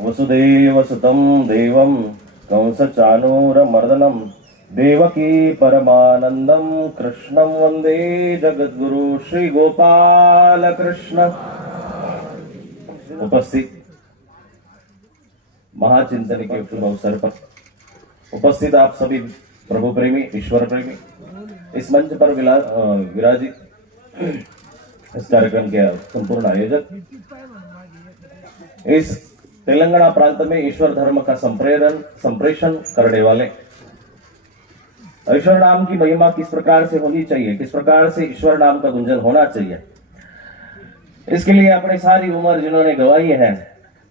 वसुदेवसुतं देवं कंसचाणूरमर्दनं देवकी परमानंदं कृष्णं वंदे जगद्गुरु श्री गोपाल कृष्ण। उपस्थित महाचिंतन के शुभ अवसर पर उपस्थित आप सभी प्रभु प्रेमी, ईश्वर प्रेमी, इस मंच पर विराजित इस कार्यक्रम के संपूर्ण आयोजक, इस तेलंगाना प्रांत में ईश्वर धर्म का संप्रेषण करने वाले, ईश्वर नाम की महिमा किस प्रकार से होनी चाहिए, किस प्रकार से ईश्वर नाम का गुंजन होना चाहिए, इसके लिए अपनी सारी उम्र जिन्होंने गवाई है,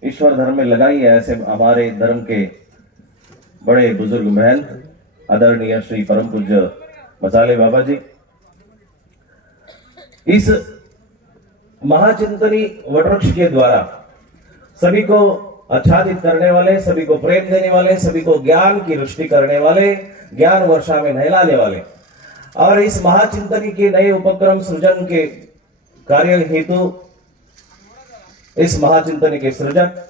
ईश्वर धर्म में लगाई है, ऐसे हमारे धर्म के बड़े बुजुर्ग महंत आदरणीय श्री परम पूज्य मसाले बाबा जी, इस महाचिंतनी वटवृक्ष के द्वारा सभी को आच्छादित करने वाले, सभी को प्रेम देने वाले, सभी को ज्ञान की वृष्टि करने वाले, ज्ञान वर्षा में नहलाने वाले और इस महाचिंतनी के नए उपक्रम सृजन के कार्य हेतु इस महाचिंतनी के सृजक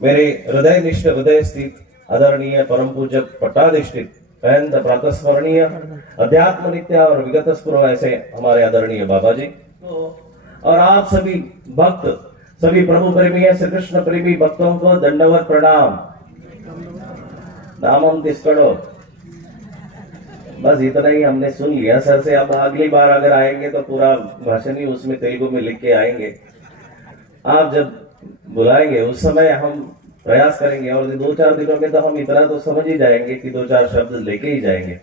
मेरे हृदय निष्ठ, हृदय स्थित आदरणीय परम पूज्य पट्टाधिष्ठित अत्यंत प्रातस्मरणीय अध्यात्म नित्य और विगत स्पुर ऐसे हमारे आदरणीय बाबा जी और आप सभी भक्त, सभी प्रभु प्रेमी, श्री कृष्ण प्रेमी भक्तों को दंडवत प्रणाम। नामम तिस्कड़ो, बस इतना ही हमने सुन लिया सर से। अब अगली बार अगर आएंगे तो पूरा भाषण ही उसमें तेलुगु में लिख के आएंगे। आप जब बुलाएंगे उस समय हम प्रयास करेंगे और 2-4 दिनों में तो हम इतना तो समझ ही जाएंगे कि 2-4 शब्द लेके ही जाएंगे।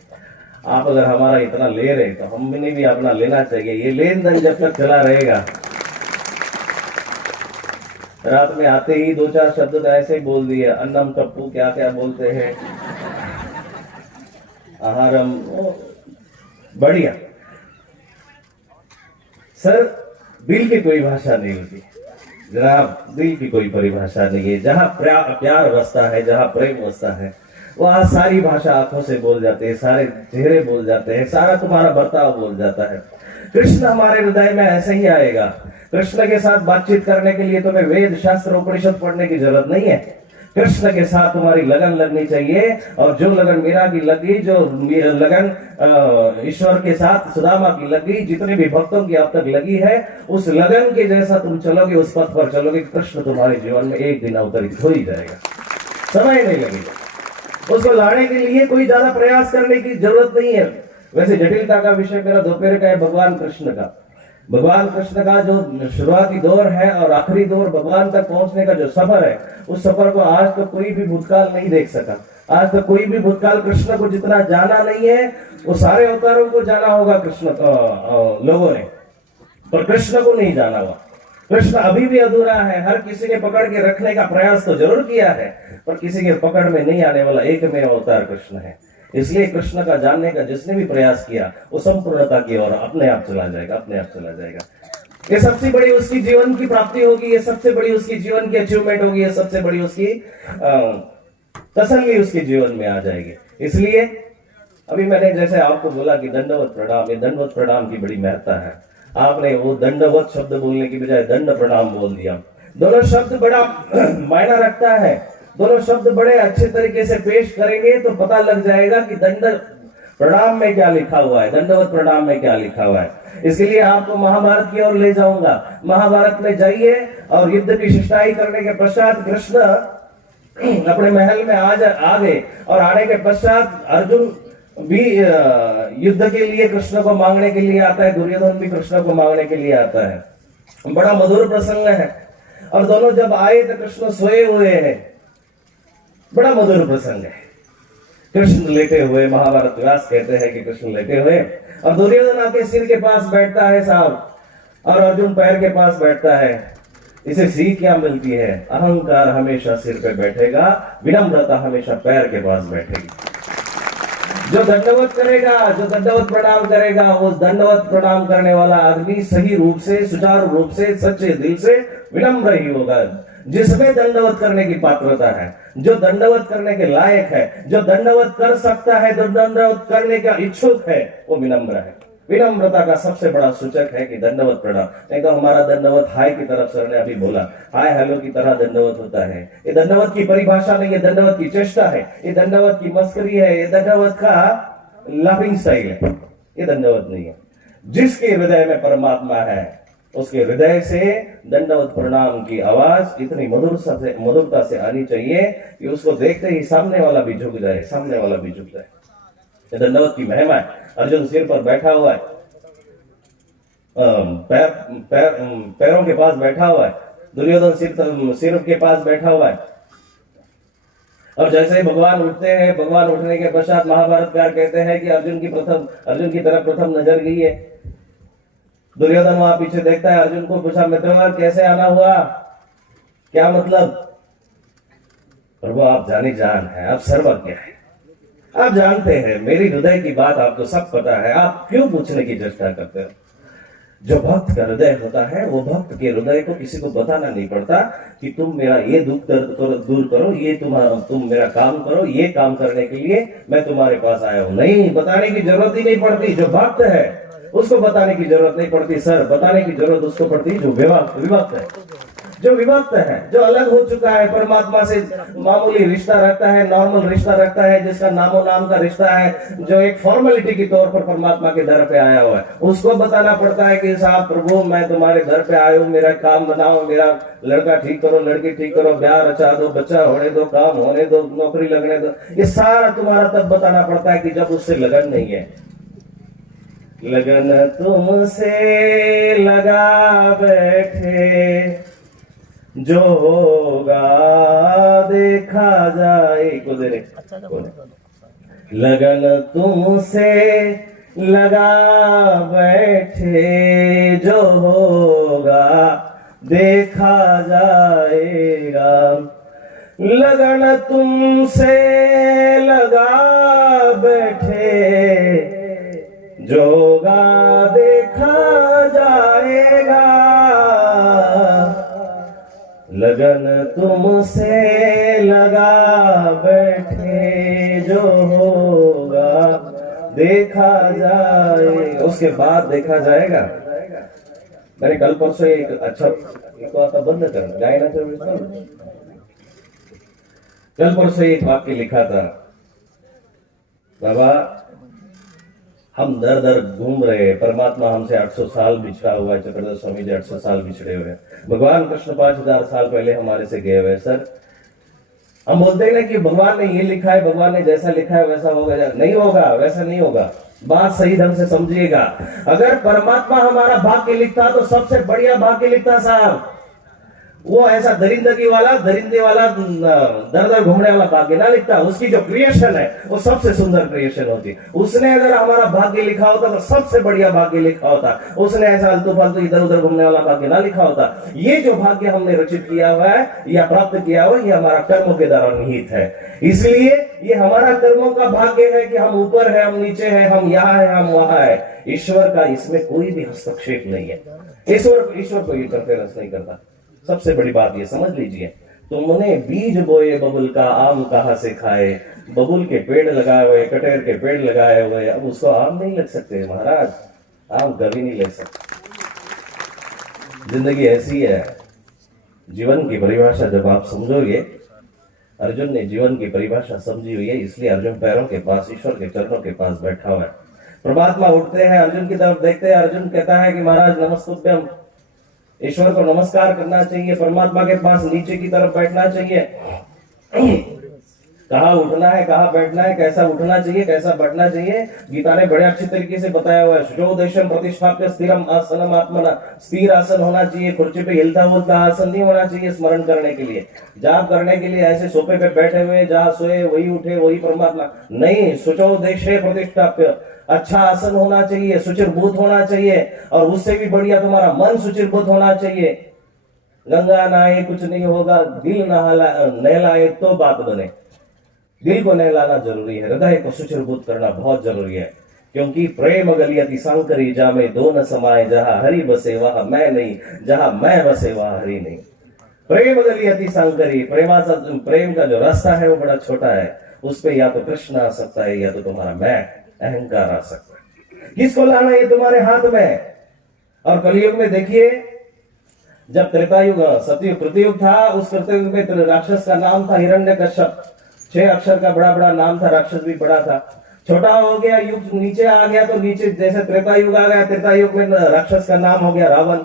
आप अगर हमारा इतना ले रहे तो हमने भी अपना लेना चाहिए। ये लेन देन जब तक चला रहेगा, रात में आते ही 2-4 शब्द तो ऐसे ही बोल दिए, अन्नम टप्पू क्या क्या बोलते हैं, आहारम, बढ़िया। सर दिल की कोई भाषा नहीं होती जनाब, दिल की कोई परिभाषा नहीं है। जहां प्यार बसता है, जहां प्रेम बसता है, वहां सारी भाषा आंखों से बोल जाते हैं, सारे चेहरे बोल जाते हैं, सारा तुम्हारा बर्ताव बोल जाता है। कृष्ण हमारे हृदय में ऐसे ही आएगा। कृष्ण के साथ बातचीत करने के लिए तुम्हें वेद शास्त्र उपनिषद पढ़ने की जरूरत नहीं है। कृष्ण के साथ तुम्हारी लगन लगनी चाहिए और जो लगन मीरा की लगी, जो लगन ईश्वर के साथ सुदामा की लगी, जितने भी भक्तों की अब तक लगी है, उस लगन के जैसा तुम चलोगे, उस पथ पर चलोगे, कृष्ण तुम्हारे जीवन में एक दिन अवतरित हो ही जाएगा, समय नहीं लगेगा। उसको लाने के लिए कोई ज्यादा प्रयास करने की जरूरत नहीं है। वैसे जटिलता का विषय मेरा दोपहर का है भगवान कृष्ण का। भगवान कृष्ण का जो शुरुआती दौर है और आखिरी दौर भगवान तक पहुंचने का जो सफर है, उस सफर को आज तक कोई भी भूतकाल नहीं देख सका। आज तक कोई भी भूतकाल कृष्ण को जितना जाना नहीं है, वो सारे अवतारों को जाना होगा कृष्ण लोगों ने, पर कृष्ण को नहीं जाना हुआ। कृष्ण अभी भी अधूरा है। हर किसी ने पकड़ के रखने का प्रयास तो जरूर किया है, पर किसी के पकड़ में नहीं आने वाला एकमेव अवतार कृष्ण है। इसलिए कृष्ण का जानने का जिसने भी प्रयास किया वो संपूर्णता की ओर अपने आप चला जाएगा, अपने आप चला जाएगा। ये सबसे बड़ी उसकी जीवन की प्राप्ति होगी, ये सबसे बड़ी उसकी जीवन की अचीवमेंट होगी, ये सबसे बड़ी उसकी तसल्ली उसके जीवन में आ जाएगी। इसलिए अभी मैंने जैसे आपको बोला कि दंडवत प्रणाम, ये दंडवत प्रणाम की बड़ी महत्ता है। आपने वो दंडवत शब्द बोलने की बजाय दंड प्रणाम बोल दिया। दोनों शब्द बड़ा मायना रखता है। दोनों शब्द बड़े अच्छे तरीके से पेश करेंगे तो पता लग जाएगा कि दंड प्रणाम में क्या लिखा हुआ है, दंडवत प्रणाम में क्या लिखा हुआ है। इसके लिए आपको महाभारत की ओर ले जाऊंगा। महाभारत में जाइए और युद्ध की शिष्टाई करने के पश्चात कृष्ण अपने महल में आ गए और आने के पश्चात अर्जुन भी युद्ध के लिए कृष्ण को मांगने के लिए आता है, दुर्योधन भी कृष्ण को मांगने के लिए आता है। बड़ा मधुर प्रसंग है। और दोनों जब आए तो कृष्ण सोए हुए हैं, बड़ा मधुर प्रसंग है। कृष्ण लेटे हुए, महाभारत व्यास कहते हैं कि कृष्ण लेटे हुए और दुर्योधन आके सिर के पास बैठता है साहब, और अर्जुन पैर के पास बैठता है। इसे सीख क्या मिलती है? अहंकार हमेशा सिर पे बैठेगा, विनम्रता हमेशा पैर के पास बैठेगी। जो दंडवत करेगा, जो दंडवत प्रणाम करेगा, वो दंडवत प्रणाम करने वाला आदमी सही रूप से, सुचारू रूप से, सच्चे दिल से विनम्र ही होगा। जिसमें दंडवत करने की पात्रता है, जो दंडवत करने के लायक है, जो दंडवत कर सकता है, जो दंडवत करने का इच्छुक है, वो विनम्र है। विनम्रता का सबसे बड़ा सूचक है कि दंडवत प्रणाम। नहीं तो हमारा दंडवत हाय की तरफ सर ने अभी बोला, हाय हेलो की तरह दंडवत होता है। ये दंडवत की परिभाषा नहीं, ये दंडवत की चेष्टा है, ये दंडवत की मस्करी है, ये दंडवत का लाफिंग स्टाइल है, ये दंडवत नहीं है। जिसके हृदय में परमात्मा है उसके हृदय से दंडवत प्रणाम की आवाज इतनी मधुरता से आनी चाहिए कि उसको देखते ही सामने वाला भी झुक जाए, सामने वाला भी झुक जाए। दंडवत की महिमा है। अर्जुन सिर पर बैठा हुआ है, पैरों के पास बैठा हुआ है, दुर्योधन सिर के पास बैठा हुआ है। और जैसे ही भगवान उठते हैं, भगवान उठने के पश्चात महाभारतकार कहते हैं कि अर्जुन की तरफ प्रथम नजर गई है। दुर्योधन वहां पीछे देखता है, अर्जुन को पूछा, मित्रवर कैसे आना हुआ, क्या मतलब? प्रभु आप जानी जान है, आप सर्वज्ञ है, आप जानते हैं मेरी हृदय की बात, आपको सब पता है, आप क्यों पूछने की चेष्टा करते हो? जो भक्त का हृदय होता है वो भक्त के हृदय को किसी को बताना नहीं पड़ता कि तुम मेरा ये दुख दर्द दूर करो, ये तुम मेरा काम करो, ये काम करने के लिए मैं तुम्हारे पास आया हूं। नहीं, बताने की जरूरत ही नहीं पड़ती। जो भक्त है उसको बताने की जरूरत नहीं पड़ती सर, बताने की जरूरत उसको पड़ती जो विभक्त है, जो विभक्त है, जो अलग हो चुका है, परमात्मा से मामूली रिश्ता रखता है, नॉर्मल रिश्ता रखता है, जिसका नामो नाम का रिश्ता है, जो एक फॉर्मेलिटी के तौर पर परमात्मा के दर पे आया हुआ है, उसको बताना पड़ता है कि साहब प्रभु मैं तुम्हारे दर पे आया हूँ, मेरा काम बनाओ, मेरा लड़का ठीक करो, लड़की ठीक करो, ब्याह रचा दो, बच्चा होने दो, काम होने दो, नौकरी लगने दो। ये सारा तुम्हारा तब बताना पड़ता है कि जब उससे लगन नहीं है। लगन तुमसे लगा बैठे, जो होगा देखा जाए। लगन तुमसे लगा बैठे, जो होगा देखा जाएगा। लगन तुमसे लगा बैठे, जो होगा देखा जाएगा। लगन तुमसे लगा बैठे, जो होगा देखा जाएगा। उसके बाद देखा जाएगा। मैंने कल परसों एक अच्छा बंद कर गायना था, कल परसों एक वाक्य लिखा था, बाबा हम दर दर घूम रहे, परमात्मा हमसे 800 साल बिछड़ा हुआ है, चक्रधर स्वामी जी 800 साल बिछड़े हुए, भगवान कृष्ण 5000 साल पहले हमारे से गए हुए। सर हम बोलते हैं ना कि भगवान ने ये लिखा है, भगवान ने जैसा लिखा है वैसा होगा, नहीं होगा, वैसा नहीं होगा। बात सही ढंग से समझिएगा। अगर परमात्मा हमारा भाग्य लिखता तो सबसे बढ़िया भाग्य लिखता साहब। वो ऐसा दरिंदगी वाला, दरिंदे वाला, दर दर घूमने वाला भाग्य ना लिखता। उसकी जो क्रिएशन है वो सबसे सुंदर क्रिएशन होती। उसने अगर हमारा भाग्य लिखा होता तो सबसे बढ़िया भाग्य लिखा होता। उसने ऐसा आलतू फालतू इधर उधर घूमने वाला भाग्य ना लिखा होता। ये जो भाग्य हमने रचित किया हुआ है या प्राप्त किया हुआ, ये हमारा कर्मों के द्वारा निहित है। इसलिए ये हमारा कर्मों का भाग्य है कि हम ऊपर है, हम नीचे है, हम यहाँ है, हम वहां है। ईश्वर का इसमें कोई भी हस्तक्षेप नहीं है। ईश्वर को इंटरफेरेंस नहीं करता। सबसे बड़ी बात ये समझ लीजिए, तुमने बीज बोए बबुल का, आम कहां से खाए। बबुल के पेड़ लगाए हुए, कटेर के पेड़ लगाए हुए, अब उसको आम नहीं लग सकते महाराज, आम कभी नहीं लग सकते। जिंदगी ऐसी है। जीवन की परिभाषा जब आप समझोगे, अर्जुन ने जीवन की परिभाषा समझी हुई है, इसलिए अर्जुन पैरों के पास, ईश्वर के चरणों के पास बैठा हुआ है। परमात्मा उठते हैं, अर्जुन की तरफ देखते हैं, अर्जुन कहता है कि महाराज नमस्तुभ्यम। ईश्वर को नमस्कार करना चाहिए, परमात्मा के पास नीचे की तरफ बैठना चाहिए। कहाँ उठना है, कहाँ बैठना है, कैसा उठना चाहिए, कैसा बैठना चाहिए, गीता ने बड़े अच्छे तरीके से बताया हुआ है। शुचोदेशम प्रतिष्ठाप्य स्थिरम आसनम आत्मना। स्थिर आसन होना चाहिए, कुर्सी पे हिलता हुलता आसन नहीं होना चाहिए। स्मरण करने के लिए, जाप करने के लिए ऐसे सोफे पे बैठे हुए, जहाँ सोए वही उठे वही परमात्मा नहीं। शुचोदेशे प्रतिष्ठाप्य, अच्छा आसन होना चाहिए, सुचिरभूत होना चाहिए, और उससे भी बढ़िया तुम्हारा मन सुचिरभूत होना चाहिए। गंगा नहाए कुछ नहीं होगा, दिल नहलाए तो बात बने। दिल को नहलाना जरूरी है, हृदय को सुचिरभूत करना बहुत जरूरी है। क्योंकि प्रेम गलियति सांकरी, जामे दो न समाये, जहां हरि बसे वहां मैं नहीं, जहां मैं बसे वहां हरि नहीं। प्रेम गलियति सांकरी, प्रेम का जो रास्ता है वो बड़ा छोटा है। उस पे या तो कृष्ण आ सकता है या तो तुम्हारा मैं, अहंकार आ सकता है। किसको लाना ये तुम्हारे हाथ में। और कलयुग में देखिए, जब त्रेतायुग सतयुग कृतयुग था, उस कृतयुग में राक्षस का नाम था हिरण्यकश्यप। 6 अक्षर का बड़ा बड़ा नाम था, राक्षस भी बड़ा था। छोटा हो गया, युग नीचे आ गया तो नीचे जैसे त्रेतायुग आ गया, त्रेतायुग में राक्षस का नाम हो गया रावण।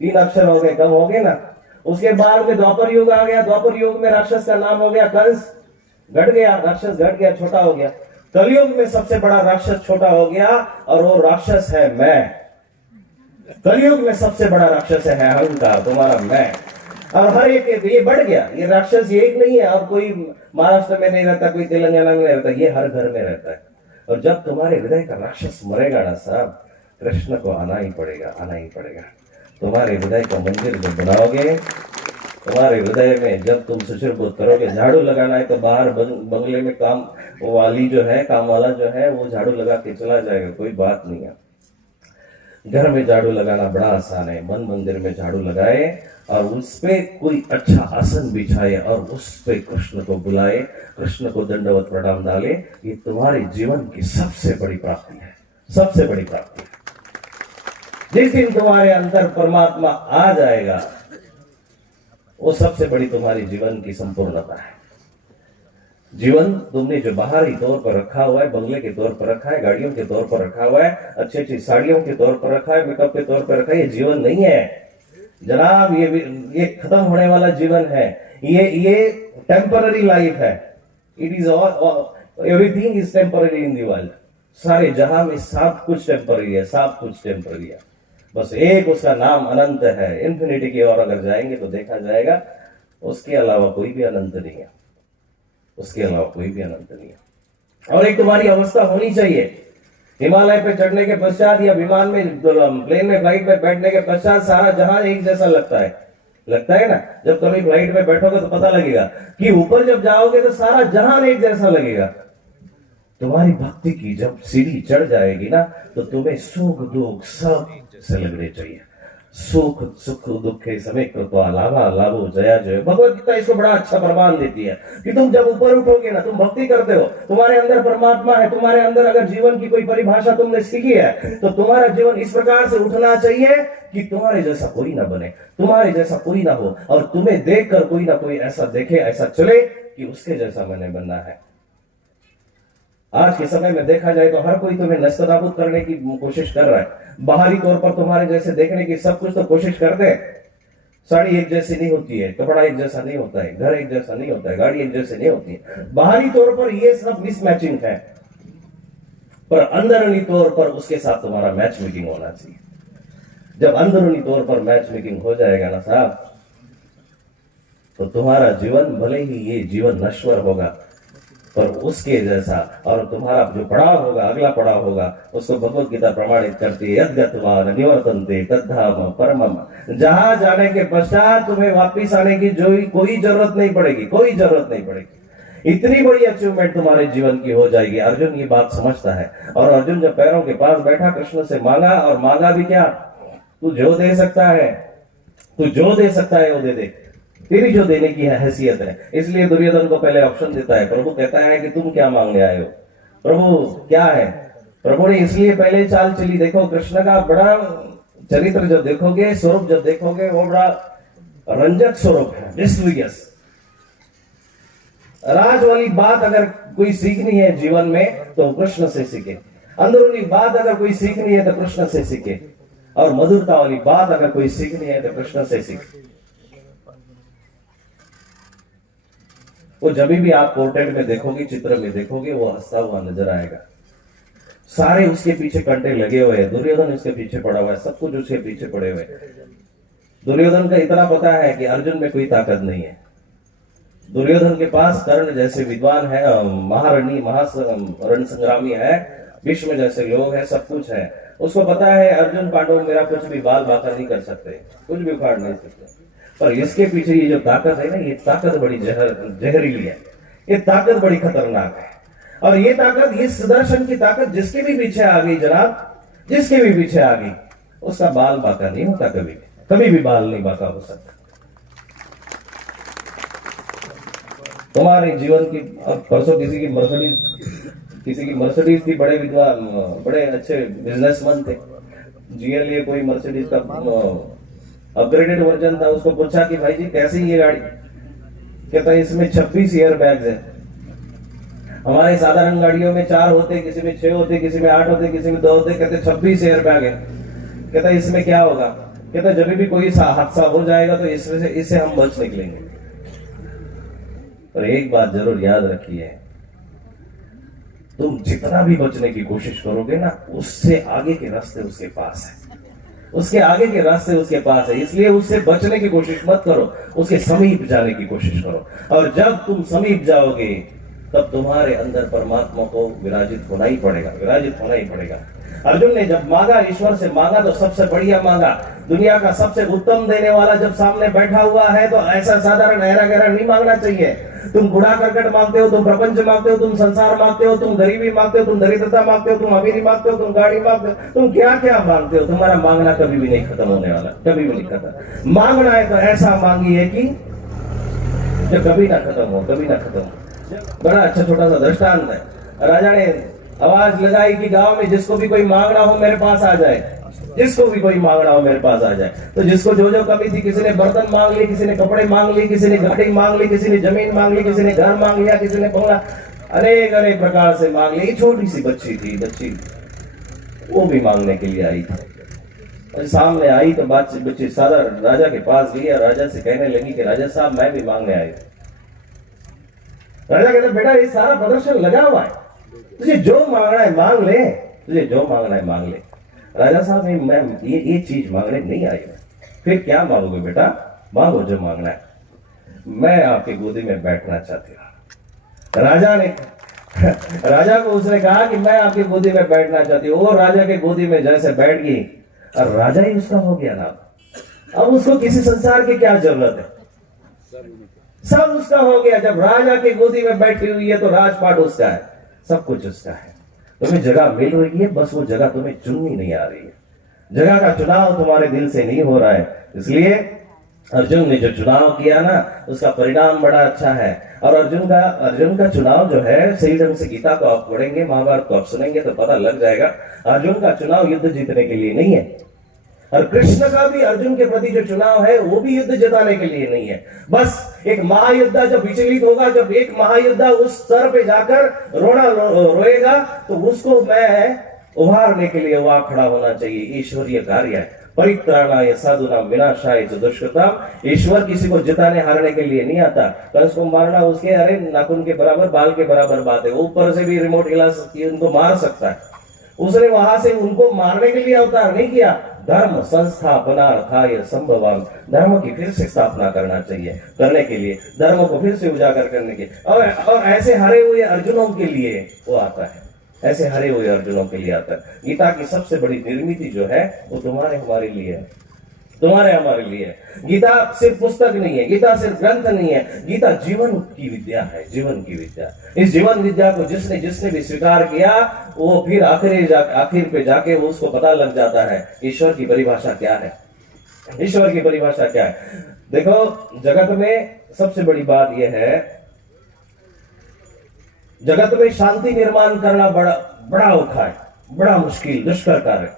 3 अक्षर हो गए, कम हो गए ना। उसके बाद में द्वापर युग आ गया, द्वापर युग में राक्षस का नाम हो गया कंस। घट गया, राक्षस घट गया, छोटा हो गया। कलयुग में सबसे बड़ा राक्षस छोटा हो गया, और वो राक्षस है मैं। कलयुग में सबसे बड़ा राक्षस है अहंकार, तुम्हारा मैं। और हर एक ये बढ़ गया, ये राक्षस ये एक नहीं है। और कोई महाराष्ट्र में नहीं रहता, कोई तेलंगाना में नहीं रहता, ये हर घर में रहता है। और जब तुम्हारे हृदय का राक्षस मरेगा ना साहब, कृष्ण को आना ही पड़ेगा, आना ही पड़ेगा। तुम्हारे हृदय का मंदिर जब बनाओगे, तुम्हारे हृदय में जब तुम सुचिरबोध करोगे, झाड़ू लगाना है तो बाहर बंगले में काम वाली जो है, काम वाला जो है, वो झाड़ू लगा के चला जाएगा, कोई बात नहीं है। घर में झाड़ू लगाना बड़ा आसान है। मन मंदिर में झाड़ू लगाए और उस पे कोई अच्छा आसन बिछाए और उस पे कृष्ण को बुलाए, कृष्ण को दंडवत प्रणाम डाले। ये तुम्हारे जीवन की सबसे बड़ी प्राप्ति है, सबसे बड़ी प्राप्ति है। जिस दिन तुम्हारे अंदर परमात्मा आ जाएगा, वो सबसे बड़ी तुम्हारी जीवन की संपूर्णता है। जीवन तुमने जो बाहरी तौर पर रखा हुआ है, बंगले के तौर पर रखा है, गाड़ियों के तौर पर रखा हुआ है, अच्छी अच्छी साड़ियों के तौर पर रखा है, मेकअप के तौर पर रखा है, ये जीवन नहीं है जनाब। ये खत्म होने वाला जीवन है। ये टेम्पररी लाइफ है। It is all, everything is temporary in the world. सारे जहां में सब कुछ टेम्पररी है, सब कुछ टेम्पररी है। बस एक उसका नाम अनंत है। इन्फिनिटी की ओर अगर जाएंगे तो देखा जाएगा उसके अलावा कोई भी अनंत नहीं है, उसके अलावा कोई भी अनंत नहीं है। और एक तुम्हारी अवस्था होनी चाहिए, हिमालय पे चढ़ने के पश्चात या विमान में, प्लेन में, फ्लाइट में बैठने के पश्चात सारा जहां एक जैसा लगता है, लगता है ना। जब कभी फ्लाइट में बैठोगे तो पता लगेगा कि ऊपर जब जाओगे तो सारा जहां एक जैसा लगेगा। तुम्हारी भक्ति की जब सीढ़ी चढ़ जाएगी ना, तो तुम्हें सुख दुख सब से लगने चाहिए। सुख सुख दुख के समय कृपा लाभा लाभो जया जय। भगवत गीता इसको बड़ा अच्छा प्रमाण देती है कि तुम जब ऊपर उठोगे ना, तुम भक्ति करते हो, तुम्हारे अंदर परमात्मा है, तुम्हारे अंदर अगर जीवन की कोई परिभाषा तुमने सीखी है, तो तुम्हारा जीवन इस प्रकार से उठना चाहिए कि तुम्हारे जैसा कोई ना बने, तुम्हारे जैसा कोई ना हो, और तुम्हें देखकर कोई ना कोई ऐसा देखे, ऐसा चले कि उसके जैसा मैंने बनना है। आज के समय में देखा जाए तो हर कोई तुम्हें नस्तनाबूद करने की कोशिश कर रहा है। बाहरी तौर पर तुम्हारे जैसे देखने की सब कुछ तो कोशिश करते हैं। साड़ी एक जैसी नहीं होती है, कपड़ा एक जैसा नहीं होता है, घर एक जैसा नहीं होता है, गाड़ी एक जैसी नहीं होती है। बाहरी तौर पर ये सब मिसमैचिंग है, पर अंदरूनी तौर पर उसके साथ तुम्हारा मैच मेकिंग होना चाहिए। जब अंदरूनी तौर पर मैच मेकिंग हो जाएगा ना साहब, तो तुम्हारा जीवन भले ही ये जीवन नश्वर होगा, पर उसके जैसा, और तुम्हारा जो पड़ाव होगा, अगला पड़ाव होगा, उसको भगवत गीता प्रमाणित करती है। यद्गत्वा न निवर्तन्ते तद्धाम परमम। जहां जाने के पश्चात तुम्हें वापिस आने की कोई जरूरत नहीं पड़ेगी, कोई जरूरत नहीं पड़ेगी। इतनी बड़ी अचीवमेंट तुम्हारे जीवन की हो जाएगी। अर्जुन ये बात समझता है, और अर्जुन जब पैरों के पास बैठा, कृष्ण से मांगा, और मांगा भी क्या, तू जो दे सकता है, तू जो दे सकता है वो दे दे, तेरी जो देने की हैसियत है। इसलिए दुर्योधन को पहले ऑप्शन देता है। प्रभु कहता है कि तुम क्या मांगने आए हो, प्रभु क्या है। प्रभु ने इसलिए पहले चाल चली। देखो कृष्ण का बड़ा चरित्र जब देखोगे, स्वरूप जब देखोगे, वो बड़ा रंजक स्वरूप है, मिस्टीरियस। राज वाली बात अगर कोई सीखनी है जीवन में तो कृष्ण से सीखे। अंदरूनी बात अगर कोई सीखनी है तो कृष्ण से सीखे, और मधुरता वाली बात अगर कोई सीखनी है तो कृष्ण से सीखे। वो जब भी आप पोर्ट्रेट में देखोगे, चित्र में देखोगे, वो हंसता हुआ नजर आएगा। सारे उसके पीछे कंटे लगे हुए हैं, दुर्योधन उसके पीछे पड़ा हुआ है, सब कुछ उसके पीछे पड़े हुए हैं। दुर्योधन का इतना पता है कि अर्जुन में कोई ताकत नहीं है। दुर्योधन के पास कर्ण जैसे विद्वान है, रण संग्रामी है, भीष्म जैसे लोग हैं, सब कुछ है। उसको पता है अर्जुन पांडव मेरा कुछ भी बाल बाका नहीं कर सकते, कुछ भी उखाड़ नहीं सकते। पर इसके पीछे ये जो ताकत है ना, ये ताकत बड़ी जहरीली है, ये ताकत बड़ी खतरनाक है। और ये ताकत, ये सुदर्शन की ताकत जिसके भी पीछे आ गई जनाब, जिसके भी पीछे आ गई, उसका बाल बाका नहीं होता, कभी भी बाल नहीं बाका हो सकता। तुम्हारे जीवन की, अब परसों किसी की मर्सिडीज किसी की मर्सिडीज थी, बड़े विद्वान, बड़े अच्छे बिजनेसमैन थे, जीएलए कोई मर्सिडीज का अपग्रेडेड वर्जन था। उसको पूछा कि भाई जी कैसी ये गाड़ी? कहता है इसमें 26 एयर बैग्स है। हमारे साधारण गाड़ियों में 4 होते, किसी में 6 होते, किसी में 8 होते, किसी में 2 होते। कहते 26 एयर बैग है। कहता है इसमें क्या होगा? कहता जब भी कोई हादसा हो जाएगा तो इससे हम बच निकलेंगे। पर एक बात जरूर याद रखिए, तुम जितना भी बचने की कोशिश करोगे ना, उससे आगे के रास्ते उसके पास है, उसके आगे के रास्ते उसके पास है। इसलिए उससे बचने की कोशिश मत करो, उसके समीप जाने की कोशिश करो। और जब तुम समीप जाओगे तब तुम्हारे अंदर परमात्मा को विराजित होना ही पड़ेगा, विराजित होना ही पड़ेगा। अर्जुन ने जब मांगा, ईश्वर से मांगा तो सबसे बढ़िया मांगा। दुनिया का सबसे उत्तम देने वाला जब सामने बैठा हुआ है तो ऐसा साधारण गहरा गहरा नहीं मांगना चाहिए। तुम कूड़ा करकट मांगते हो, तुम प्रपंच मांगते हो, तुम संसार मांगते हो, तुम गरीबी मांगते हो, तुम दरिद्रता मांगते हो, तुम अमीरी मांगते हो, तुम गाड़ी मांगते हो, तुम क्या क्या मांगते हो। तुम्हारा मांगना कभी भी नहीं खत्म होने वाला, कभी भी नहीं खत्म। मांगना है तो ऐसा मांगिए कि जो कभी ना खत्म हो, कभी ना खत्म हो। बड़ा अच्छा छोटा सा दृष्टांत है। राजा ने आवाज लगाई कि गांव में जिसको भी कोई मांगना हो मेरे पास आ जाए, जिसको भी कोई मांगना हो मेरे पास आ जाए। तो जिसको जो जो कमी थी, किसी ने बर्तन मांग लिए, किसी ने कपड़े मांग लिए, किसी ने गाड़ी मांग ली, किसी ने जमीन मांग ली, किसी ने घर मांग लिया, किसी ने बंगला, अनेक अनेक प्रकार से मांग लिया। छोटी सी बच्ची थी, बच्ची वो भी मांगने के लिए आई थी। सामने आई तो बच्ची सादा राजा के पास गई और राजा से कहने लगी कि राजा साहब मैं भी मांगने आई। राजा कहता बेटा ये सारा प्रदर्शन लगा हुआ है, तुझे जो मांगना है मांग ले, तुझे जो मांगना है मांग ले। राजा साहब मैं ये चीज मांगने नहीं आई। फिर क्या मांगोगे बेटा? मांगो जो मांगना है। मैं आपकी गोदी में बैठना चाहती हूँ। राजा को उसने कहा कि मैं आपकी गोदी में बैठना चाहती हूँ। वो राजा के गोदी में जैसे बैठ गई और राजा ही उसका हो गया ना। अब उसको किसी संसार की क्या जरूरत है, सब उसका हो गया। जब राजा की गोदी में बैठी हुई है तो राजपाट उसका है, सब कुछ उसका है। तुम्हें जगह मिल रही है, बस वो जगह तुम्हें चुननी नहीं आ रही है। जगह का चुनाव तुम्हारे दिल से नहीं हो रहा है। इसलिए अर्जुन ने जो चुनाव किया ना, उसका परिणाम बड़ा अच्छा है। और अर्जुन का चुनाव जो है, सही ढंग से गीता को आप पढ़ेंगे, महाभारत को आप सुनेंगे तो पता लग जाएगा। अर्जुन का चुनाव युद्ध जीतने के लिए नहीं है, और कृष्ण का भी अर्जुन के प्रति जो चुनाव है वो भी युद्ध जिताने के लिए नहीं है। बस एक महायुद्ध जब विचलित होगा, जब एक महायुद्ध उस स्तर पे जाकर रोएगा तो उसको मैं उभारने के लिए वहां खड़ा होना चाहिए। ईश्वरीय कार्य है। परित्राणाय साधुनाम विनाशाय च दुष्कृताम। ईश्वर किसी को जिताने हारने के लिए नहीं आता। तो उसको मारना उसके अरे नाखून के बराबर, बाल के बराबर बात है। ऊपर से भी रिमोट हिला सकती है, उनको मार सकता है। उसने वहां से उनको मारने के लिए अवतार नहीं किया। धर्म संस्थापनार्थाय संभवाम, धर्म की फिर से स्थापना करना चाहिए, करने के लिए, धर्म को फिर से उजागर करने के। और ऐसे हरे हुए अर्जुनों के लिए वो आता है, ऐसे हरे हुए अर्जुनों के लिए आता है। गीता की सबसे बड़ी निर्मिति जो है वो तुम्हारे हमारे लिए है, तुम्हारे हमारे लिए। गीता सिर्फ पुस्तक नहीं है, गीता सिर्फ ग्रंथ नहीं है, गीता जीवन की विद्या है, जीवन की विद्या। इस जीवन विद्या को जिसने भी स्वीकार किया वो फिर आखिर पे जाके वो उसको पता लग जाता है ईश्वर की परिभाषा क्या है, ईश्वर की परिभाषा क्या है। देखो जगत में सबसे बड़ी बात यह है, जगत में शांति निर्माण करना बड़ा औखा है, बड़ा मुश्किल दुष्कर कार्य।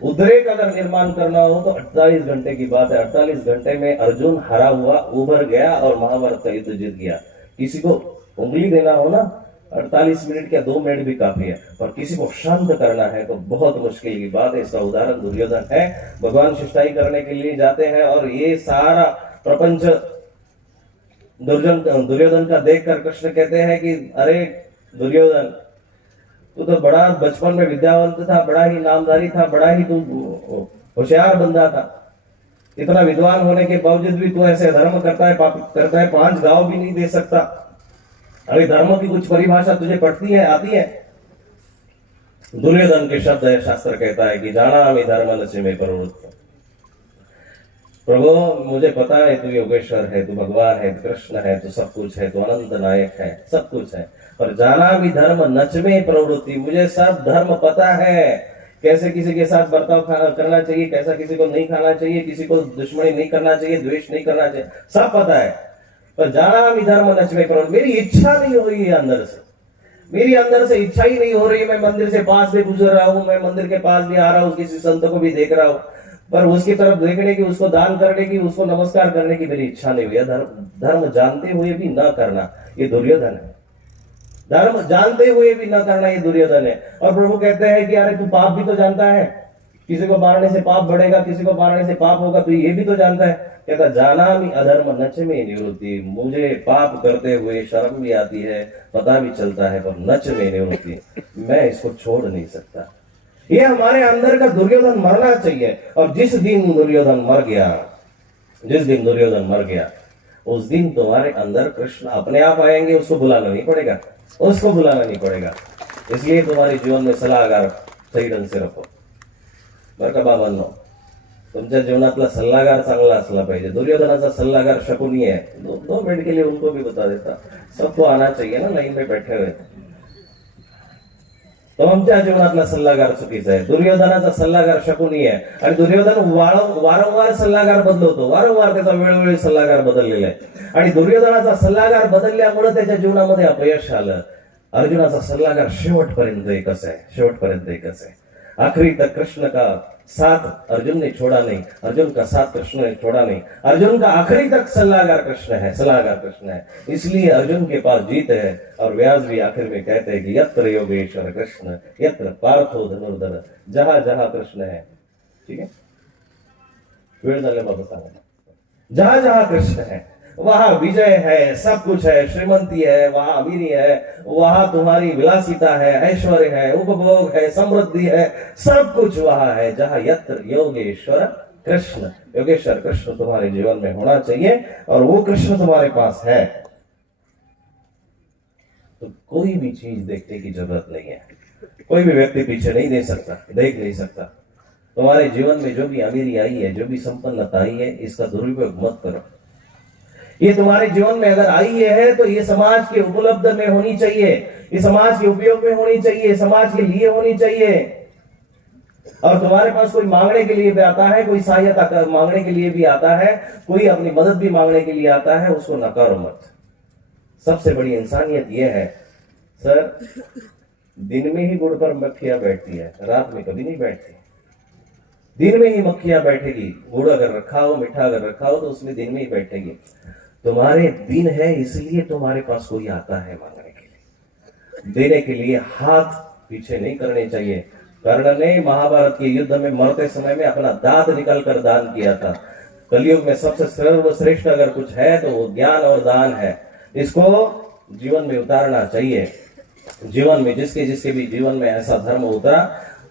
उद्रेक अगर निर्माण करना हो तो 48 घंटे की बात है। 48 घंटे में अर्जुन हरा हुआ उभर गया और महाभारत का युद्ध जीत गया। किसी को उंगली देना हो ना, 48 मिनट या 2 मिनट भी काफी है, पर किसी को शांत करना है तो बहुत मुश्किल की बात है। इसका उदाहरण दुर्योधन है। भगवान शिष्टाई करने के लिए जाते हैं और ये सारा प्रपंच दुर्योधन का देखकर कृष्ण कहते हैं कि अरे दुर्योधन, तू तो बड़ा बचपन में विद्यावंत था, बड़ा ही नामधारी था, बड़ा ही तू होशियार बंदा था। इतना विद्वान होने के बावजूद भी तू ऐसे धर्म करता है, करता है, 5 गांव भी नहीं दे सकता। अरे धर्मों की कुछ परिभाषा तुझे पढ़ती है, आती है? दुर्योधन के शब्द है, शास्त्र कहता है कि जानामि धर्म नचि में प्रवृत्त। प्रभु मुझे पता है तू योगेश्वर है, तू भगवान है, कृष्ण है, तू सब कुछ है, तू अनंत नायक है, सब कुछ है, पर जाना भी धर्म नच में प्रवृत्ति। मुझे सब धर्म पता है, कैसे किसी के साथ बर्ताव करना चाहिए, कैसा किसी को नहीं खाना चाहिए, किसी को दुश्मनी नहीं करना चाहिए, द्वेष नहीं करना चाहिए, सब पता है। पर जाना भी धर्म नच में प्रवृत्ति, मेरी इच्छा नहीं हो रही है अंदर से। मेरी अंदर से इच्छा ही नहीं हो रही, मैं मंदिर से पास भी गुजर रहा हूँ, मैं मंदिर के पास भी आ रहा हूँ, किसी संत को भी देख रहा हूँ, पर उसकी तरफ देखने की, उसको दान करने की, उसको नमस्कार करने की मेरी इच्छा नहीं हुई। धर्म जानते हुए भी न करना, ये दुर्योधन है। धर्म जानते हुए भी न करना, ये दुर्योधन है। और प्रभु कहते हैं कि अरे तू पाप भी तो जानता है, किसी को मारने से पाप बढ़ेगा, किसी को मारने से पाप होगा, तो ये भी तो जानता है। कहता जाना भी अधर्म नच में निवृत्ति, मुझे पाप करते हुए शर्म भी आती है, पता भी चलता है, पर नच में निवृत्ति, मैं इसको छोड़ नहीं सकता। ये हमारे अंदर का दुर्योधन मरना चाहिए। और जिस दिन दुर्योधन मर गया, जिस दिन दुर्योधन मर गया, उस दिन तुम्हारे अंदर कृष्ण अपने आप आएंगे, उसको बुलाना नहीं पड़ेगा, उसको बुलाना नहीं पड़ेगा। इसलिए तुम्हारे जीवन में सल्लागार सही ढंग से रखो बरं का बाबांनो. तुमच्या जीवनातला सल्लागार चांगला असला पाहिजे. दुर्योधनाचा सल्लागार शकुनी है. 2 मिनट के लिए उनको भी बता देता, सबको आना चाहिए ना, लाइन में बैठे हुए. तो आमच्या जीवनातला सल्लागार चुकीचा आहे. दुर्योधनाचा सल्लागार शकुनी आहे आणि दुर्योधन वारंवार सल्लागार बदलवतो, वारंवार त्याचा वेळोवेळी सल्लागार बदललेला आहे. आणि दुर्योधनाचा सल्लागार बदलल्यामुळे त्याच्या जीवनामध्ये अपयश आलं. अर्जुनाचा सल्लागार शेवटपर्यंत एकच आहे, शेवटपर्यंत एकच आहे. आखिरी तक कृष्ण का साथ अर्जुन ने छोड़ा नहीं, अर्जुन का साथ कृष्ण ने छोड़ा नहीं. अर्जुन का आखिरी तक सलाहकार कृष्ण है, सलाहकार कृष्ण है. इसलिए अर्जुन के पास जीत है. और व्यास भी आखिर में कहते हैं कि यत्र योगेश्वर कृष्ण यत्र पार्थो धनुर्धर, जहां जहां कृष्ण है. ठीक है, वेळ झाले बाबा सांगा. जहां जहां कृष्ण है वहां विजय है, सब कुछ है, श्रीमंती है, वहां अमीरी है, वहां तुम्हारी विलासिता है, ऐश्वर्य है, उपभोग है, समृद्धि है, सब कुछ वहां है. जहां यत्र योगेश्वर कृष्ण, योगेश्वर कृष्ण तुम्हारे जीवन में होना चाहिए और वो कृष्ण तुम्हारे पास है तो कोई भी चीज देखने की जरूरत नहीं है. कोई भी व्यक्ति पीछे नहीं दे सकता, देख नहीं सकता. तुम्हारे जीवन में जो भी अमीरी आई है, जो भी संपन्नता आई है, इसका दुरुपयोग मत करो. ये तुम्हारे जीवन में अगर आई है तो ये समाज के उपलब्ध में होनी चाहिए, ये समाज के उपयोग में होनी चाहिए, समाज के लिए होनी चाहिए. और तुम्हारे पास कोई मांगने के लिए भी आता है, कोई सहायता मांगने के लिए भी आता है, कोई अपनी मदद भी मांगने के लिए आता है, उसको नकारो मत. सबसे बड़ी इंसानियत यह है सर, दिन में ही गुड़ पर मक्खियां बैठती है, रात में कभी नहीं बैठती. दिन में ही मक्खियां बैठेगी. गुड़ अगर रखा हो, मीठा अगर रखा हो तो उसमें दिन में ही बैठेगी. तुम्हारे दिन है इसलिए तुम्हारे पास कोई आता है मांगने के लिए. देने के लिए हाथ पीछे नहीं करने चाहिए. कर्ण ने महाभारत के युद्ध में मरते समय में अपना दांत निकाल कर दान किया था. कलयुग में सबसे सर्वश्रेष्ठ अगर कुछ है तो वो ज्ञान और दान है. इसको जीवन में उतारना चाहिए. जीवन में जिसके जिसके भी जीवन में ऐसा धर्म उतरा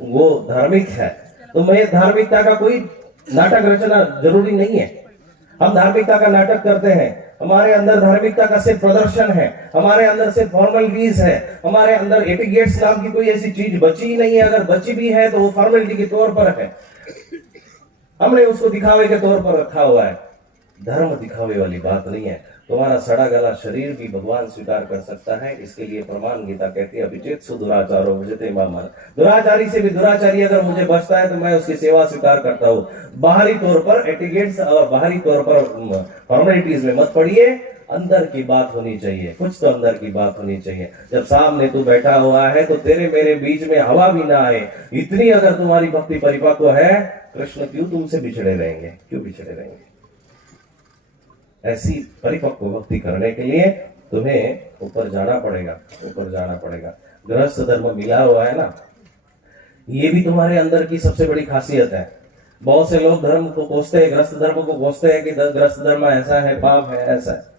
वो धार्मिक है. तो मैं धार्मिकता का कोई नाटक रचना जरूरी नहीं है. हम धार्मिकता का नाटक करते हैं. हमारे अंदर धार्मिकता का सिर्फ प्रदर्शन है, हमारे अंदर सिर्फ फॉर्मेलिटीज है, हमारे अंदर एटिकेट्स नाम की कोई ऐसी चीज बची ही नहीं है. अगर बची भी है तो वो फॉर्मेलिटी के तौर पर है, हमने उसको दिखावे के तौर पर रखा हुआ है. धर्म दिखावे वाली बात नहीं है. तुम्हारा सड़ा गला शरीर भी भगवान स्वीकार कर सकता है. इसके लिए प्रमाण गीता कहती है अभिचेत सु दुराचारो भजते मामन. दुराचारी से भी दुराचारी अगर मुझे बचता है तो मैं उसकी सेवा स्वीकार करता हूँ. बाहरी तौर पर एटिकेट्स और बाहरी तौर पर फॉर्मेलिटीज में मत पड़िए. अंदर की बात होनी चाहिए, कुछ तो अंदर की बात होनी चाहिए. जब सामने तू बैठा हुआ है तो तेरे मेरे बीच में हवा भी ना आए, इतनी अगर तुम्हारी भक्ति परिपक्व है, कृष्ण क्यों तुमसे बिछड़े रहेंगे, क्यों बिछड़े रहेंगे. ऐसी परिपक्व भक्ति करने के लिए तुम्हें ऊपर जाना पड़ेगा, ऊपर जाना पड़ेगा. गृहस्थ धर्म मिला हुआ है ना, ये भी तुम्हारे अंदर की सबसे बड़ी खासियत है. बहुत से लोग धर्म को कोसते हैं, गृहस्थ धर्म को कोसते हैं कि गृहस्थ धर्म ऐसा है, पाप है, ऐसा है.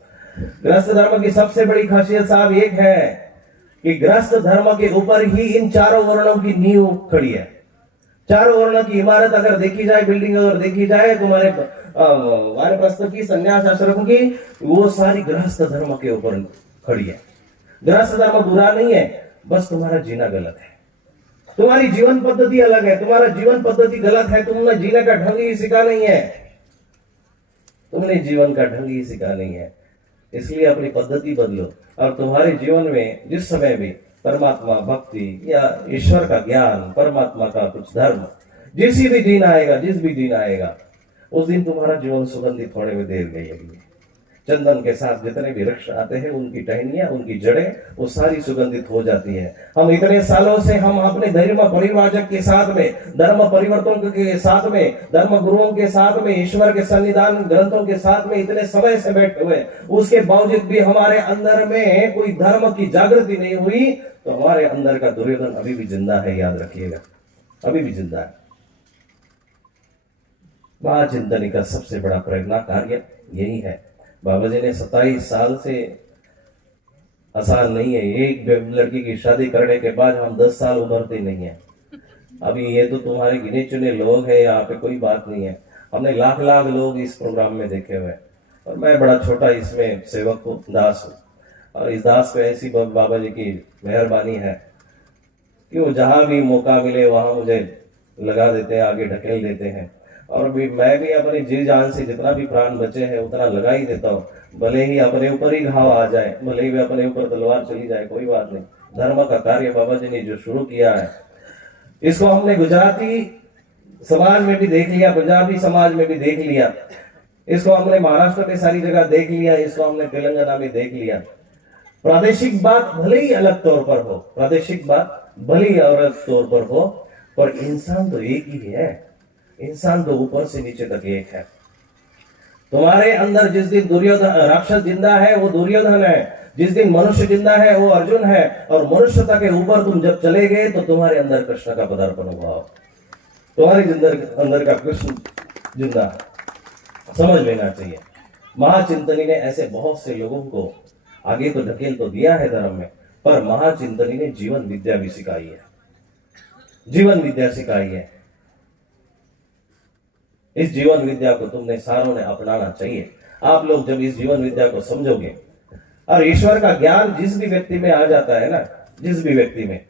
गृहस्थ धर्म की सबसे बड़ी खासियत साहब एक है कि गृहस्थ धर्म के ऊपर ही इन चारों वर्णों की नींव खड़ी है. चारों वर्णों की इमारत अगर देखी जाए, बिल्डिंग अगर देखी जाए, तुम्हारे वानप्रस्थ की, संन्यास आश्रम की, वो सारी गृहस्थ धर्म के ऊपर खड़ी है. गृहस्थ धर्म बुरा नहीं है, बस तुम्हारा जीना गलत है, तुम्हारी जीवन पद्धति अलग है, तुम्हारा जीवन पद्धति गलत है. तुमने जीने का ढंग ही सीखा नहीं है, तुमने जीवन का ढंग ही सीखा नहीं है. इसलिए अपनी पद्धति बदलो. और तुम्हारे जीवन में जिस समय भी परमात्मा भक्ति या ईश्वर का ज्ञान, परमात्मा का कुछ धर्म, जिस भी दिन आएगा, जिस भी दिन आएगा, उस दिन तुम्हारा जीवन सुगंधित होने में देर नहीं लगेगी. चंदन के साथ जितने भी वृक्ष आते हैं उनकी टहनियां, उनकी जड़ें वो सारी सुगंधित हो जाती है। हम इतने सालों से हम अपने धर्म परिवारक के साथ में, धर्म परिवर्तन के साथ में, धर्म गुरुओं के साथ में, ईश्वर के सन्निधान ग्रंथों के साथ में इतने समय से बैठे हुए, उसके बावजूद भी हमारे अंदर में कोई धर्म की जागृति नहीं हुई, तो हमारे अंदर का दुर्योधन अभी भी जिंदा है, याद रखिएगा, अभी भी जिंदा है। महाचिंतनी का सबसे बड़ा प्रेरणा कार्य यही है। बाबा जी ने 27 साल से, आसान नहीं है, एक लड़की की शादी करने के बाद हम 10 साल उभरते नहीं है। अभी ये तो तुम्हारे गिने चुने लोग हैं, यहाँ पे कोई बात नहीं है। हमने लाख लाख लोग इस प्रोग्राम में देखे हुए, और मैं बड़ा छोटा इसमें सेवक हूँ, दास हूँ। और इस दास पे ऐसी बाबा जी की मेहरबानी है कि वो जहां भी मौका मिले वहां मुझे लगा देते हैं, आगे ढकेल देते हैं। और भी मैं भी अपनी जी जान से जितना भी प्राण बचे हैं उतना लगा ही देता हूँ, भले ही अपने ऊपर ही घाव आ जाए, भले ही अपने ऊपर तलवार चली जाए, कोई बात नहीं। धर्म का कार्य बाबा जी ने जो शुरू किया है, इसको हमने गुजराती समाज में भी देख लिया, पंजाबी समाज में भी देख लिया, इसको हमने महाराष्ट्र में सारी जगह देख लिया, इसको हमने तेलंगाना में देख लिया। प्रादेशिक बात भले ही अलग तौर पर हो, प्रादेशिक बात भले ही अलग तौर पर हो, पर इंसान तो एक ही है। इंसान तो ऊपर से नीचे तक एक है। तुम्हारे अंदर जिस दिन दुर्योधन राक्षस जिंदा है वो दुर्योधन है, जिस दिन मनुष्य जिंदा है वो अर्जुन है, और मनुष्यता के ऊपर तुम जब चले गए तो तुम्हारे अंदर कृष्ण का पदार्पण हुआ, तुम्हारे अंदर का कृष्ण जिंदा, समझ लेना चाहिए। महाचिंतनी ने ऐसे बहुत से लोगों को आगे तो ढकेल तो दिया है धर्म में, पर महाचिंतनी ने जीवन विद्या भी सिखाई है, जीवन विद्या सिखाई है। इस जीवन विद्या को तुमने सारों ने अपनाना चाहिए। आप लोग जब इस जीवन विद्या को समझोगे, और ईश्वर का ज्ञान जिस भी व्यक्ति में आ जाता है ना, जिस भी व्यक्ति में,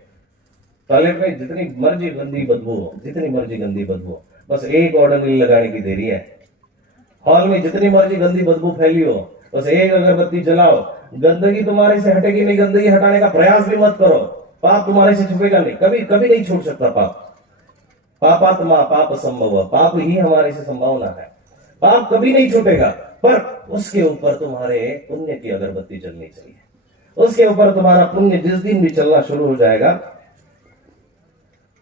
टॉयलेट में जितनी मर्जी गंदी बदबू हो, जितनी मर्जी गंदी बदबू हो, बस एक ऑर्डर लगाने की देरी है। हॉल में जितनी मर्जी गंदी बदबू फैली हो, बस एक अगरबत्ती जलाओ, गंदगी तुम्हारे से हटेगी नहीं। गंदगी हटाने का प्रयास भी मत करो, पाप तुम्हारे से छुपेगा नहीं, कभी कभी नहीं छूट सकता पाप। पापात्मा पाप संभव, पाप ही हमारे से संभावना है, पाप कभी नहीं छूटेगा। पर उसके ऊपर तुम्हारे पुण्य की अगरबत्ती जलनी चाहिए, उसके ऊपर तुम्हारा पुण्य जिस दिन भी चलना शुरू हो जाएगा,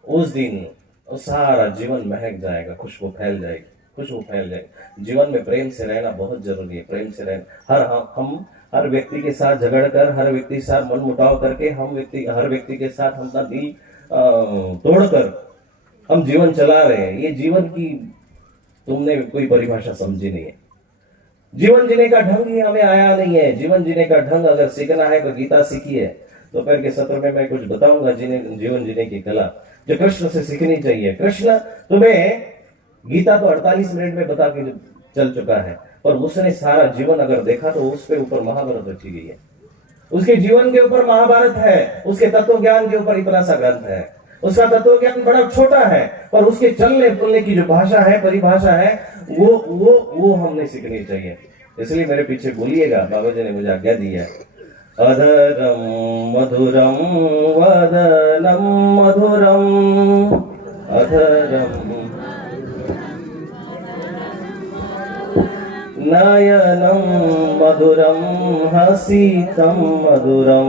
उस दिन सारा जीवन महक जाएगा, खुशबू फैल जाएगी, खुशबू फैल जाएगी। जीवन में प्रेम से रहना बहुत जरूरी है, प्रेम से रहना। हम हर व्यक्ति के साथ झगड़ कर, हर व्यक्ति के साथ मन मुटाव करके, हर व्यक्ति के साथ हम अपना दिल तोड़कर हम जीवन चला रहे हैं। ये जीवन की तुमने कोई परिभाषा समझी नहीं है। जीवन जीने का ढंग ही हमें आया नहीं है। जीवन जीने का ढंग अगर सीखना है तो गीता सीखी है। दोपहर के सत्र में मैं कुछ बताऊंगा जीवन जीने की कला, जो कृष्ण से सीखनी चाहिए। कृष्ण तुम्हें गीता तो 48 मिनट में बता के चल चुका है, पर उसने सारा जीवन अगर देखा तो उसके ऊपर महाभारत रची गई है। उसके जीवन के ऊपर महाभारत है, उसके तत्व ज्ञान के ऊपर इतना सा ग्रंथ है। उसका तत्व ज्ञान बड़ा छोटा है, पर उसके चलने बोलने की जो भाषा है, परिभाषा है, वो हमने सीखनी चाहिए। इसलिए मेरे पीछे बोलिएगा, बाबा जी ने मुझे आज्ञा दी है। अधरम मधुरम वदनम मधुरम, अधरम नयनम मधुरम हसितम मधुरम,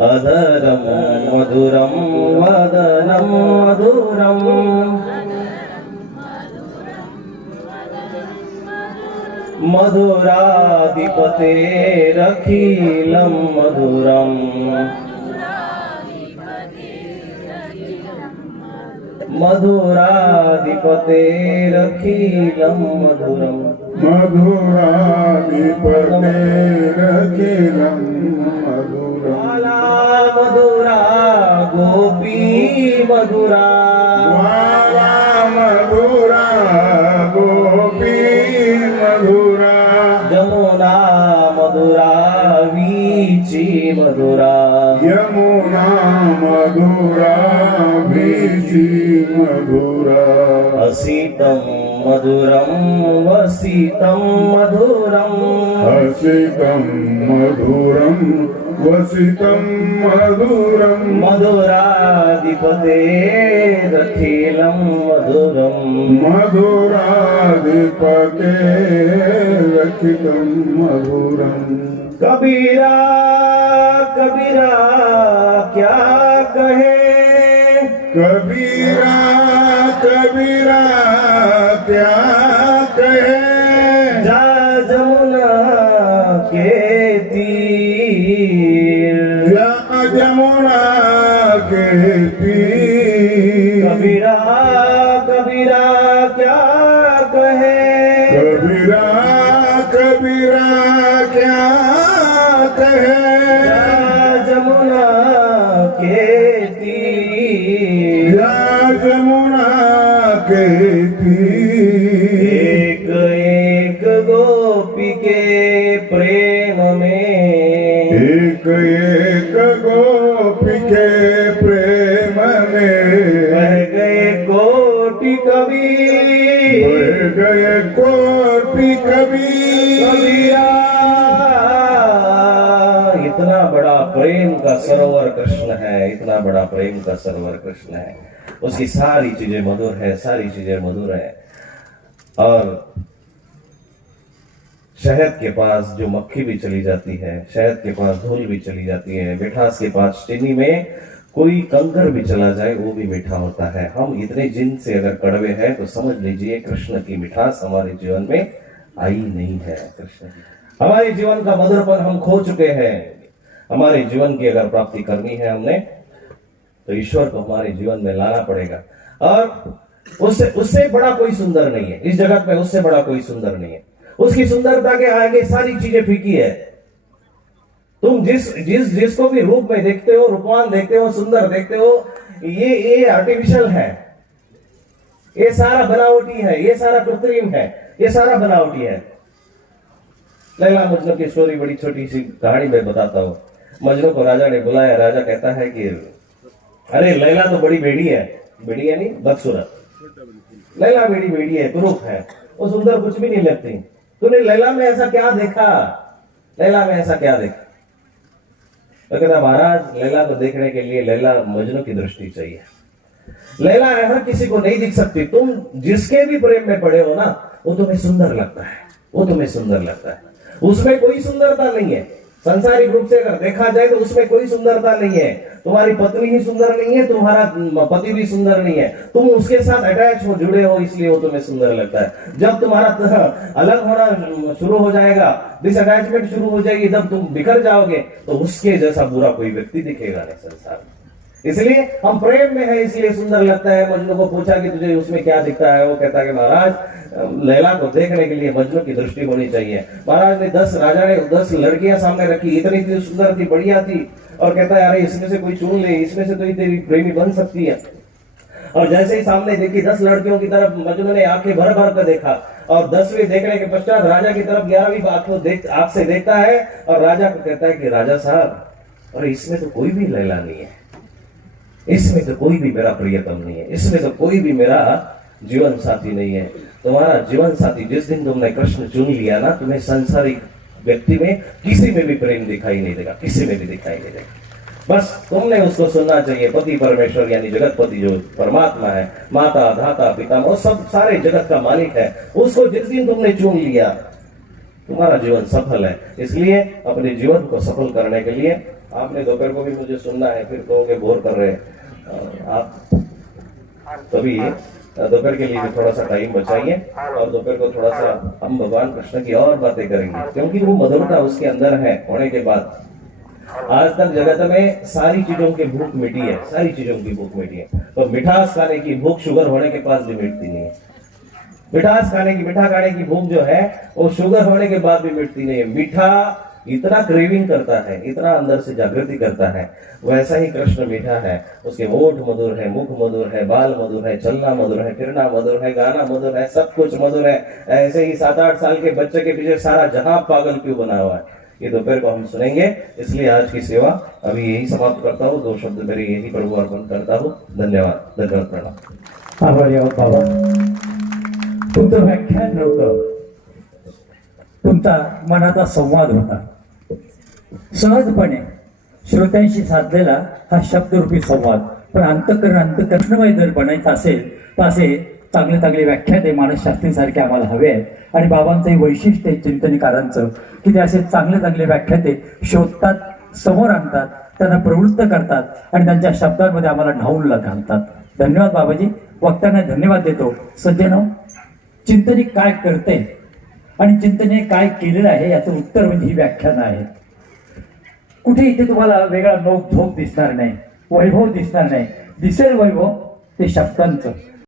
अधरम मधुरम वदनम मधुरम, मधुराधिपतेरखिलं मधुरम, मधुराधिपतेरखिलं मधुरम, मधुराधिपतेरखिलं मधुरम। बाला मधुरा गोपी मधुरा, बाला मधुरा गोपी मधुरा, यमुना मधुरा वीची मधुरा, यमुना मधुरा वीची मधुरा, असितं मधुरम वसितम मधुरम हसितं मधुरं वसितं मधुरं मधुराधिपतेरखिलं मधुरम मधुराधिपतेरखिलं मधुरम् कबीरा कबीरा क्या कहे कबीरा कबीरा क्या कहे जा जमुना के तीर या जमुना के तीर कबीरा कबीरा क्या कहे कबीरा कबीरा क्या कहे जा जमुना के तीर या जमुना के तीर एक एक गोपी के प्रेम में एक एक गोपी के प्रेम में बह गए कोटि कवि बह गए कोटि कबीरा। इतना बड़ा प्रेम का सरोवर कृष्ण है, इतना बड़ा प्रेम का सरोवर कृष्ण है। उसकी सारी चीजें मधुर है, सारी चीजें मधुर है। और शहद के पास जो मक्खी भी चली जाती है, शहद के पास धूल भी चली जाती है, मिठास के पास चीनी में कोई कंकर भी चला जाए वो भी मीठा होता है। हम इतने जिन से अगर कड़वे हैं तो समझ लीजिए कृष्ण की मिठास हमारे जीवन में आई नहीं है। कृष्ण की हमारे जीवन का मधुरपन हम खो चुके हैं। हमारे जीवन की अगर प्राप्ति करनी है हमने तो ईश्वर को हमारे जीवन में लाना पड़ेगा। और उससे बड़ा कोई सुंदर नहीं है इस जगत में, उससे बड़ा कोई सुंदर नहीं है। उसकी सुंदरता के आगे सारी चीजें फीकी है। तुम जिसको भी रूप में देखते हो, रूपवान देखते हो, सुंदर देखते हो, ये आर्टिफिशियल है, ये सारा बनावटी है, ये सारा कृत्रिम है, ये सारा बनावटी है। लैला मजनू की स्टोरी बड़ी छोटी सी कहानी में बताता हूँ। मजनू को राजा ने बुलाया। राजा कहता है कि अरे लैला तो बड़ी बेड़ी है नहीं, बदसूरत। लैला बेड़ी बेड़ी है, कुरूप है, वो सुंदर कुछ भी नहीं लगती। तूने लैला में ऐसा क्या देखा? लैला में ऐसा क्या देखा? तो कहता महाराज लैला को देखने के लिए लैला मजनू की दृष्टि चाहिए। लैला हर किसी को नहीं दिख सकती। तुम जिसके भी प्रेम में पड़े हो ना वो तुम्हें सुंदर लगता है, वो तुम्हें सुंदर लगता है। उसमें कोई सुंदरता नहीं है। सांसारिक रूप से अगर देखा जाए तो उसमें कोई सुंदरता नहीं है। तुम्हारी पत्नी ही सुंदर नहीं है, तुम्हारा पति भी सुंदर नहीं है। तुम उसके साथ अटैच हो, जुड़े हो, इसलिए वो तुम्हें सुंदर लगता है। जब तुम्हारा अलग होना शुरू हो जाएगा, डिसअटैचमेंट शुरू हो जाएगी, जब तुम बिखर जाओगे तो उसके जैसा बुरा कोई व्यक्ति दिखेगा नहीं संसार में। इसलिए हम प्रेम में है, इसलिए सुंदर लगता है। मजनू को पूछा कि तुझे उसमें क्या दिखता है? वो कहता है कि महाराज लैला को देखने के लिए मजनू की दृष्टि होनी चाहिए। महाराज ने राजा ने 10 लड़कियां सामने रखी, इतनी सुंदर थी, बढ़िया थी, और कहता है अरे इसमें से कोई चुन ले, इसमें से तो ये तेरी प्रेमी बन सकती है। और जैसे ही सामने देखी 10 लड़कियों की तरफ मजनू ने आंखें भर भर कर देखा, और 10वीं देखने के पश्चात राजा की तरफ 11वीं आंख से देखता है, और राजा को कहता है कि राजा साहब अरे इसमें तो कोई भी लैला नहीं है, इसमें तो कोई भी मेरा प्रियतम नहीं है, इसमें तो कोई भी मेरा जीवन साथी नहीं है। तुम्हारा जीवन साथी जिस दिन तुमने कृष्ण चुन लिया ना, तुम्हें संसारिक व्यक्ति में किसी में भी प्रेम दिखाई नहीं देगा, किसी में भी दिखाई नहीं देगा। बस तुमने उसको सुनना चाहिए। पति परमेश्वर यानी जगतपति जो परमात्मा है, माता धाता पिता वो सब सारे जगत का मालिक है, उसको जिस दिन तुमने चुन लिया तुम्हारा जीवन सफल है। इसलिए अपने जीवन को सफल करने के लिए आपने दोपहर को भी मुझे सुनना है, फिर कहोगे बोर कर रहे हैं आप, तभी दोपहर के लिए भी थोड़ा सा टाइम बचाइए, और दोपहर को थोड़ा सा हम भगवान कृष्ण की और बातें करेंगे, क्योंकि वो मधुरता उसके अंदर है होने के बाद। आज तक जगत में सारी चीजों की भूख मिटी है, सारी चीजों की भूख मिटी है, तो मिठास खाने की भूख शुगर होने के पास भी मिटती नहीं है। मिठास खाने की, मीठा खाने की भूख जो है वो शुगर होने के बाद भी मिटती नहीं है। मीठा इतना क्रेविंग करता है, इतना अंदर से जागृति करता है। वैसा ही कृष्ण मीठा है, उसके होठ मधुर है, मुख मधुर है, बाल मधुर है, चलना मधुर है, फिरना मधुर है, गाना मधुर है, सब कुछ मधुर है। ऐसे ही 7-8 साल के बच्चे के पीछे सारा जहां पागल क्यों बना हुआ है, ये दोपहर को हम सुनेंगे। इसलिए आज की सेवा अभी यही समाप्त करता हूँ। 2 शब्द मेरे यही प्रभु अर्पण करता हूँ। धन्यवाद, धन्यवाद, प्रणाम। आभारी आहोत बाबा। तुमचं व्याख्यान नव्हतं, तुमचा मनाचा संवाद होता. सहजपणे श्रोत्यांशी साधलेला हा शब्दरूपी संवाद. पण अंतकरणमय जर बनायचं असेल तर असे चांगले चांगले व्याख्याते मानसशास्त्रीसारखे आम्हाला हवे आहेत. आणि बाबांचंही वैशिष्ट्य आहे चिंतनिकारांचं की ते असे चांगले चांगले व्याख्याते शोधतात, समोर आणतात, त्यांना प्रवृत्त करतात आणि त्यांच्या शब्दांमध्ये आम्हाला ढाऊन घालतात. धन्यवाद बाबाजी. वक्त्यांना धन्यवाद देतो. सज्जनो, चिंतनिक काय करते आणि चिंतने काय केलेलं आहे याचं उत्तर म्हणजे ही व्याख्यानं आहेत. कुठे इथे तुम्हाला वेगळा नोक झोक दिसणार नाही, वैभव दिसणार नाही. दिसेल वैभव ते शब्दांचं.